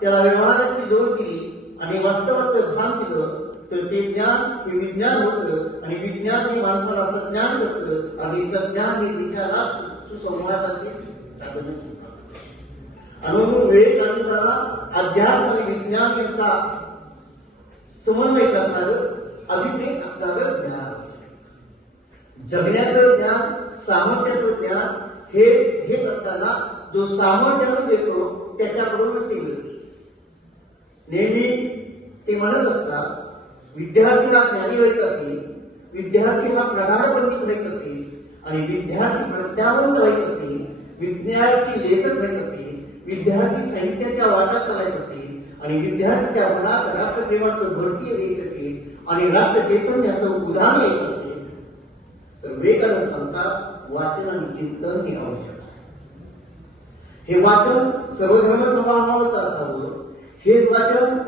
त्याला व्यवहाराची जोड दिली आणि वास्तवाचं भान दिलं तर ते ज्ञान हे विज्ञान होतं आणि विज्ञान हे माणसाला सज्ञान करतं आणि सज्ञान हे देशाला सुसंवादाचे साधन होतं. आणि म्हणून विवेकानंदाला अध्यात्म आणि विज्ञान यांचा समन्वय करणारं अभिप्रेत असणारं ज्ञान, जगण्याचं ज्ञान, सामर्थ्याचं ज्ञान हे घेत असताना जो सामर्थ्यानं देतो त्याच्याकडूनच ते मिळते. नेहमी ते म्हणत असतात, विद्यार्थी हा ज्ञानी व्हायचा असेल, विद्यार्थी हा प्रगाढ पंडित व्हायचा असेल आणि विद्यार्थी प्रज्ञावंत व्हायचा असेल, विद्यार्थी लेखक व्हायचा असेल, विद्यार्थी साहित्याच्या वाटा चालायचा असेल आणि विद्यार्थीच्या मनात राष्ट्रप्रेमाचं भरती यायचं असेल आणि राष्ट्र चैतन्याचं उदाहरण यायचं असेल तर विवेकानंद सांगतात वाचन आणि चिंतन हे आवश्यक आहे. हे वाचन सर्वधर्म समाभावाचं असावं. हे वाचन